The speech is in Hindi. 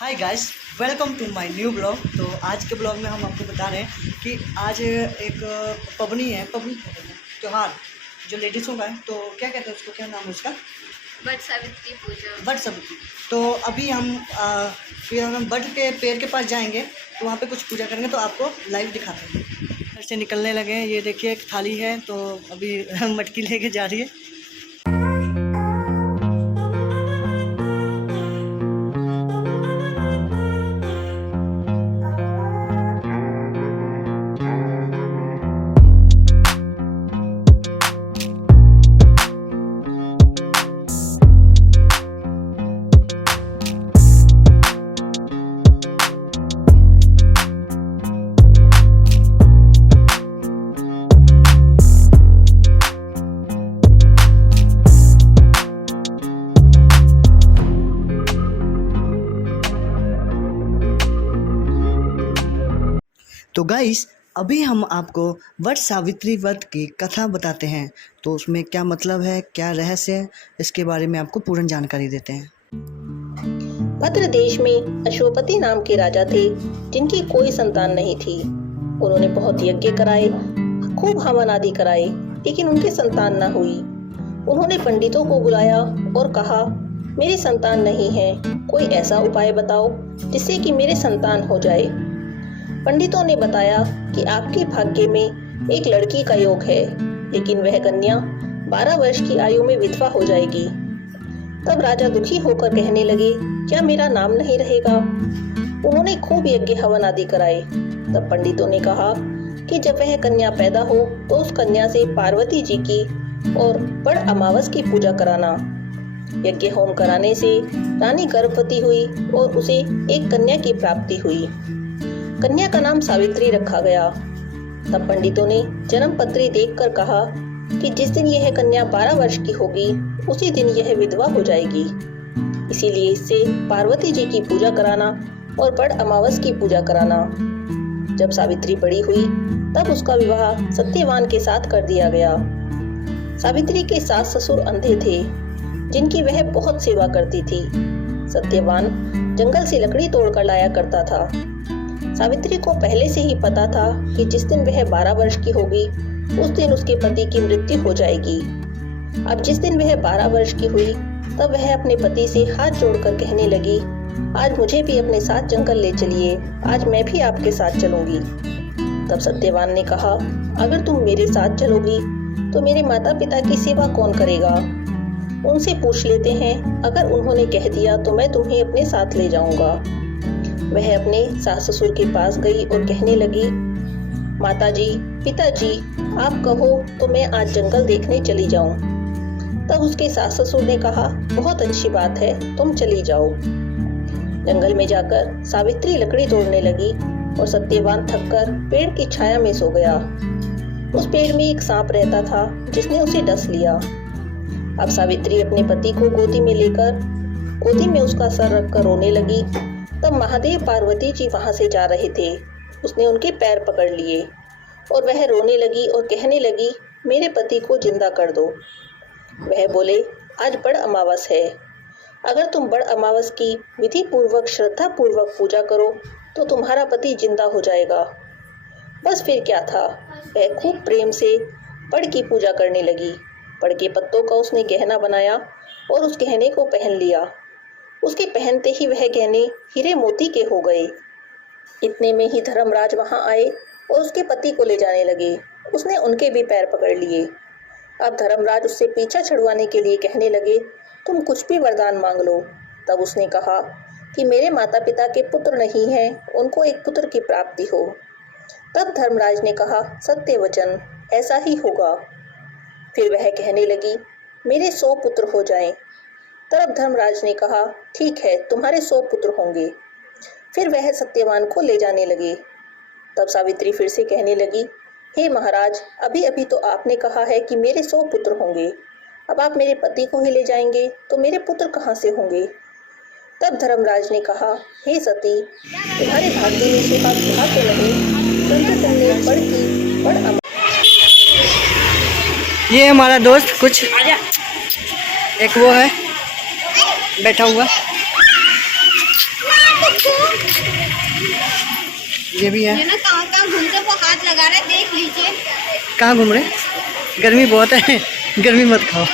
Hi guys, welcome to my new blog. तो आज के ब्लॉग में हम आपको बता रहे हैं कि आज एक पबनी है, पबनी त्यौहार जो लेडीज़ों का है। तो क्या कहते हैं उसको, क्या नाम है उसका? वट सावित्री पूजा। वट सावित्री। तो अभी हम वट के पेड़ के पास जाएंगे, तो वहाँ पे कुछ पूजा करेंगे, तो आपको लाइव दिखाते हैं। घर से निकलने लगे हैं, ये देखिए एक थाली है, तो अभी मटकी लेके जा रही है। तो गाइस, अभी हम आपको वट सावित्री व्रत की कथा बताते हैं। तो उसमें क्या मतलब है, क्या रहस्य है, इसके बारे में आपको पूर्ण जानकारी देते हैं। भद्र देश में अश्वपति नाम के राजा थे, जिनकी कोई संतान नहीं थी। उन्होंने बहुत यज्ञ कराए, खूब हवन आदि कराए, लेकिन उनकी संतान न हुई। उन्होंने पंडितों को बुलाया और कहा, मेरी संतान नहीं है, कोई ऐसा उपाय बताओ जिससे कि मेरे संतान हो जाए। पंडितों ने बताया कि आपके भाग्य में एक लड़की का योग है, लेकिन वह कन्या 12 वर्ष की आयु में विधवा हो जाएगी। तब राजा दुखी होकर कहने लगे, क्या मेरा नाम नहीं रहेगा? उन्होंने खूब यज्ञ हवन आदि कराए। तब पंडितों ने कहा कि जब वह कन्या पैदा हो तो उस कन्या से पार्वती जी की और बड़ अमावस की पूजा कराना। यज्ञ होम कराने से रानी गर्भवती हुई और उसे एक कन्या की प्राप्ति हुई। कन्या का नाम सावित्री रखा गया। तब पंडितों ने जन्म पत्री देखकर कहा कि जिस दिन यह कन्या 12 वर्ष की होगी, उसी दिन यह विधवा हो जाएगी। इसीलिए इससे पार्वती जी की पूजा कराना और बड़ अमावस की पूजा कराना। जब सावित्री बड़ी हुई, तब उसका विवाह सत्यवान के साथ कर दिया गया। सावित्री के सास ससुर अंधे थे, जिनकी वह बहुत सेवा करती थी। सत्यवान जंगल से लकड़ी तोड़कर लाया करता था। सावित्री को पहले से ही पता था कि जिस दिन वह 12 वर्ष की होगी, उस दिन उसके पति की मृत्यु हो जाएगी। अब जिस दिन वह 12 वर्ष की हुई, तब वह अपने पति से हाथ जोड़कर कहने लगी, आज मुझे भी अपने साथ जंगल ले चलिए, आज मैं भी आपके साथ चलूंगी। तब सत्यवान ने कहा, अगर तुम मेरे साथ चलोगी तो मेरे माता पिता की सेवा कौन करेगा? उनसे पूछ लेते हैं, अगर उन्होंने कह दिया तो मैं तुम्हें अपने साथ ले जाऊंगा। वह अपने सास ससुर के पास गई और कहने लगी, माताजी, पिताजी, आप कहो तो मैं आज जंगल देखने चली जाऊं। तब उसके सास ससुर ने कहा, बहुत अच्छी बात है, तुम चली जाओ। जंगल में जाकर सावित्री लकड़ी तोड़ने लगी और सत्यवान थककर पेड़ की छाया में सो गया। उस पेड़ में एक सांप रहता था, जिसने उसे डस लिया। अब सावित्री अपने पति को गोदी में लेकर गोदी में उसका सर रखकर रोने लगी। तब महादेव पार्वती जी वहां से जा रहे थे। उसने उनके पैर पकड़ लिए और वह रोने लगी और कहने लगी, मेरे पति को जिंदा कर दो। वह बोले, आज बड़ अमावस है, अगर तुम बड़ अमावस की विधि पूर्वक श्रद्धा पूर्वक पूजा करो तो तुम्हारा पति जिंदा हो जाएगा। बस फिर क्या था, वह खूब प्रेम से बड़ की पूजा करने लगी। बड़ के पत्तों का उसने गहना बनाया और उस गहने को पहन लिया। उसके पहनते ही वह गहने हीरे मोती के हो गए। इतने में ही धर्मराज वहां आए और उसके पति को ले जाने लगे। उसने उनके भी पैर पकड़ लिए। अब धर्मराज उससे पीछा छुड़वाने के लिए कहने लगे, तुम कुछ भी वरदान मांग लो। तब उसने कहा कि मेरे माता पिता के पुत्र नहीं हैं, उनको एक पुत्र की प्राप्ति हो। तब धर्मराज ने कहा, सत्य वचन, ऐसा ही होगा। फिर वह कहने लगी, मेरे 100 पुत्र हो जाएं। तब धर्मराज ने कहा, ठीक है, तुम्हारे 100 पुत्र होंगे। फिर वह सत्यवान को ले जाने लगे। तब सावित्री फिर से कहने लगी, हे महाराज, अभी अभी तो आपने कहा है कि मेरे 100 पुत्र होंगे, अब आप मेरे पति को ही ले जाएंगे तो मेरे पुत्र कहाँ से होंगे? तब धर्मराज ने कहा, हे सती, तुम्हारे भाग्य में सुहाग था तो नहीं, परंतु तुमने बड़ ये हमारा दोस्त कुछ एक वो है बैठा हुआ। ये भी है। ये ना कहाँ कहाँ घूमते वो हाथ लगा रहे, देख लीजिए। कहाँ घूम रहे? गर्मी बहुत है, गर्मी मत खाओ।